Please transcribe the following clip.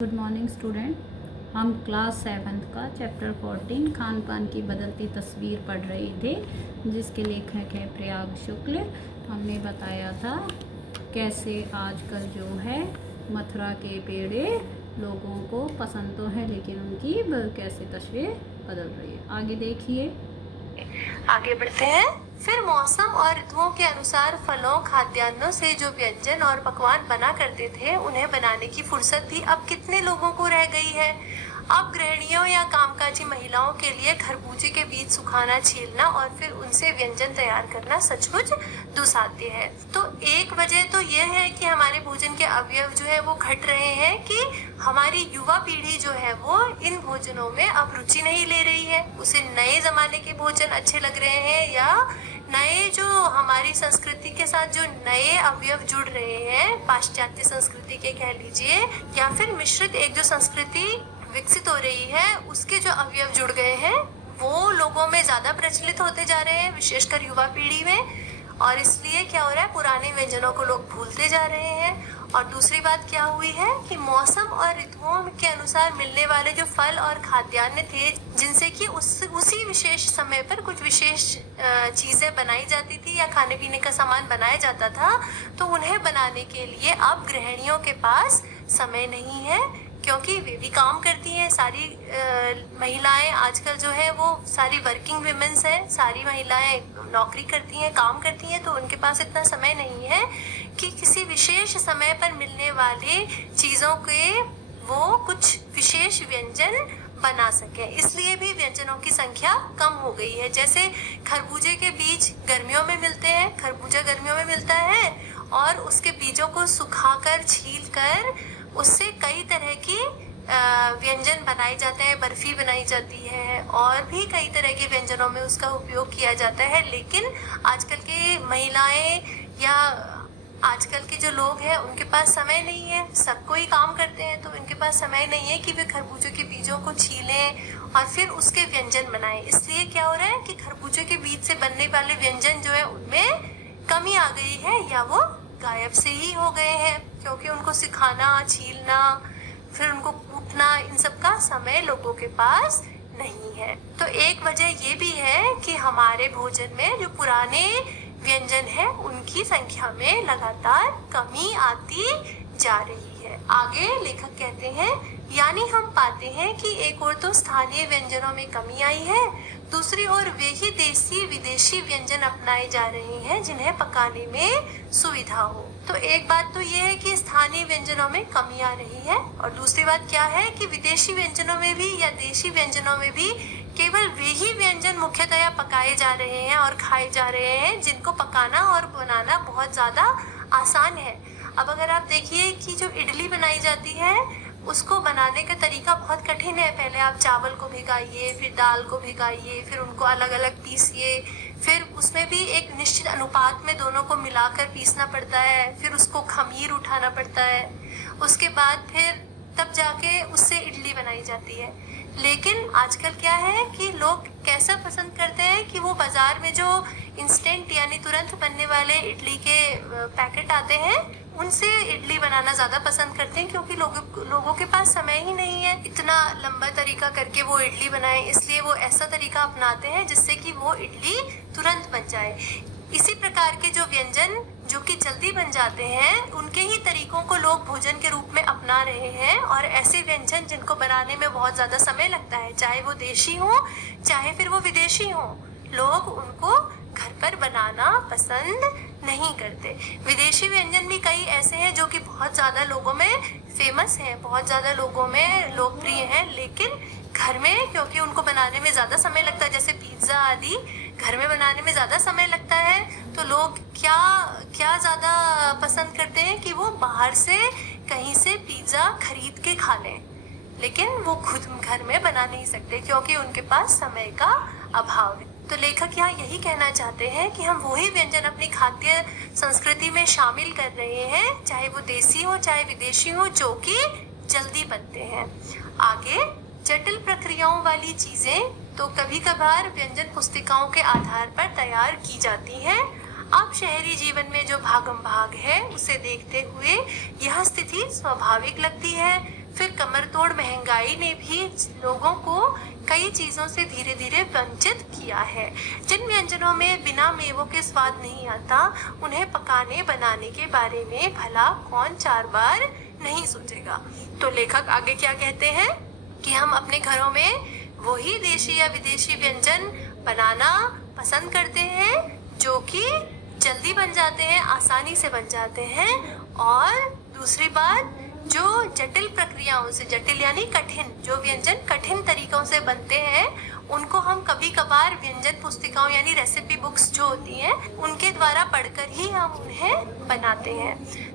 Good morning student. हम class 7 का chapter 14 Khan पान की बदलती तस्वीर पढ़ रहे थे, जिसके लेखक है प्रयाग शुक्ल। हमने बताया था कैसे आजकल जो है मथुरा के पेड़े लोगों को पसंद तो है, लेकिन उनकी कैसे तस्वीर बदल रही है। आगे देखिए, आगे बढ़ते हैं। फिर मौसम और ऋतुओं के अनुसार फलों खाद्यान्नों से जो व्यंजन और पकवान बना करते थे, उन्हें बनाने की फुर्सत भी अब कितने लोगों को रह गई है। अब गृहिणियों या कामकाजी महिलाओं के लिए खरबूजे के बीज सुखाना, छीलना और फिर उनसे व्यंजन तैयार करना सचमुच दुस्साध्य है। तो एक वजह तो यह है कि हमारे भोजन के अवयव जो है वो घट रहे हैं कि हमारी युवा पीढ़ी जो है वो इन भोजनों में अब रुचि नहीं ले रही है। उसे नए जमाने के भोजन अच्छे लग रहे हैं, या नए जो हमारी संस्कृति के साथ जो नए अवयव जुड़ रहे हैं, पाश्चात्य संस्कृति के कह लीजिए, या फिर मिश्रित एक जो संस्कृति विकसित हो रही है, उसके जो अवयव जुड़ गए हैं वो लोगों में ज्यादा प्रचलित होते जा रहे हैं, विशेषकर युवा पीढ़ी में। और इसलिए क्या हो रहा है, पुराने व्यंजनों को लोग भूलते जा रहे हैं। और दूसरी बात क्या हुई है कि मौसम और ऋतुओं के अनुसार मिलने वाले जो फल और खाद्यान्न थे, जिनसे कि उसी विशेष समय पर कुछ विशेष चीजें बनाई जाती थी या खाने पीने का सामान बनाया जाता था, तो उन्हें बनाने के लिए अब गृहिणियों के पास समय नहीं है, क्योंकि वे भी काम करती हैं। सारी महिलाएं आजकल जो है वो सारी वर्किंग विमेंस हैं, सारी महिलाएं नौकरी करती हैं, काम करती हैं, तो उनके पास इतना समय नहीं है कि किसी विशेष समय पर मिलने वाले चीज़ों के वो कुछ विशेष व्यंजन बना सके। इसलिए भी व्यंजनों की संख्या कम हो गई है। जैसे खरबूजे के बीज गर्मियों में मिलते हैं, खरबूजा गर्मियों में मिलता है, और उसके बीजों को सुखाकर छीलकर उससे कई तरह की व्यंजन बनाए जाते हैं, बर्फी बनाई जाती है, और भी कई तरह के व्यंजनों में उसका उपयोग किया जाता है। लेकिन आजकल के महिलाएं या आजकल के जो लोग हैं उनके पास समय नहीं है, सब कोई काम करते हैं, तो उनके पास समय नहीं है कि वे खरबूजे के बीजों को छीलें और फिर उसके व्यंजन बनाएं। इसलिए क्या हो रहा है कि खरबूजे के बीज से बनने वाले व्यंजन जो है उनमें कमी आ गई है, या वो गायब से ही हो गए हैं, क्योंकि उनको सिखाना, छीलना, फिर उनको कूटना, इन सब का समय लोगों के पास नहीं है। तो एक वजह ये भी है कि हमारे भोजन में जो पुराने व्यंजन है उनकी संख्या में लगातार कमी आती जा रही है। आगे लेखक कहते हैं, यानी हम पाते हैं कि एक ओर तो स्थानीय व्यंजनों में कमी आई है, दूसरी ओर वे ही देसी विदेशी व्यंजन अपनाए जा रहे हैं जिन्हें पकाने में सुविधा हो। तो एक बात तो ये है कि स्थानीय व्यंजनों में कमी आ रही है, और दूसरी बात क्या है कि विदेशी व्यंजनों में भी या देशी व्यंजनों में भी केवल वे ही व्यंजन मुख्यतया पकाए जा रहे हैं और खाए जा रहे हैं जिनको पकाना और बनाना बहुत ज़्यादा आसान है। अब अगर आप देखिए कि जो इडली बनाई जाती है उसको बनाने का तरीका बहुत कठिन है। पहले आप चावल को भिगाइए, फिर दाल को भिगाइए, फिर उनको अलग अलग पीसिए, फिर उसमें भी एक निश्चित अनुपात में दोनों को मिलाकर पीसना पड़ता है, फिर उसको खमीर उठाना पड़ता है, उसके बाद फिर तब जाके उससे इडली बनाई जाती है। लेकिन आजकल क्या है कि लोग कैसा पसंद करते हैं कि वो बाजार में जो इंस्टेंट यानी तुरंत बनने वाले इडली के पैकेट आते हैं उनसे इडली बनाना ज़्यादा पसंद करते हैं, क्योंकि लोगों के पास समय ही नहीं है इतना लंबा तरीका करके वो इडली बनाए। इसलिए वो ऐसा तरीका अपनाते हैं जिससे कि वो इडली तुरंत बन जाए। इसी प्रकार के जो व्यंजन जो कि जल्दी बन जाते हैं, उनके ही तरीकों को लोग भोजन के रूप में अपना रहे हैं, और ऐसे व्यंजन जिनको बनाने में बहुत ज़्यादा समय लगता है, चाहे वो देशी हो चाहे फिर वो विदेशी हो, लोग उनको घर पर बनाना पसंद नहीं करते। विदेशी व्यंजन भी कई ऐसे हैं जो कि बहुत ज़्यादा लोगों में फेमस हैं, बहुत ज़्यादा लोगों में लोकप्रिय हैं, लेकिन घर में क्योंकि उनको बनाने में ज़्यादा समय लगता है, जैसे पिज्ज़ा आदि घर में बनाने में ज़्यादा समय लगता है, तो लोग क्या ज़्यादा पसंद करते हैं कि वो बाहर से कहीं से पिज़्ज़ा खरीद के खा लें, लेकिन वो खुद घर में बना नहीं सकते क्योंकि उनके पास समय का अभाव है। तो लेखक यहाँ यही कहना चाहते हैं कि हम वही व्यंजन अपनी खाद्य संस्कृति में शामिल कर रहे हैं, चाहे वो देसी हो चाहे विदेशी हो, जो कि जल्दी बनते हैं। आगे जटिल प्रक्रियाओं वाली चीज़ें तो कभी कभार व्यंजन पुस्तिकाओं के आधार पर तैयार की जाती हैं। अब शहरी जीवन में जो भागम भाग है उसे देखते हुए यह स्थिति स्वाभाविक लगती है। फिर कमर तोड़ महंगाई ने भी लोगों को कई चीजों से धीरे धीरे वंचित किया है। जिन व्यंजनों में बिना मेवों के स्वाद नहीं आता, उन्हें पकाने बनाने के बारे में भला कौन 4 बार नहीं सोचेगा। तो लेखक आगे क्या कहते हैं कि हम अपने घरों में वही देशी या विदेशी व्यंजन बनाना पसंद करते हैं जो कि जल्दी बन जाते हैं, आसानी से बन जाते हैं। और दूसरी बात, जो जटिल प्रक्रियाओं से, जटिल यानी कठिन, जो व्यंजन कठिन तरीकों से बनते हैं, उनको हम कभी कभार व्यंजन पुस्तिकाओं यानी रेसिपी बुक्स जो होती हैं, उनके द्वारा पढ़कर ही हम उन्हें बनाते हैं।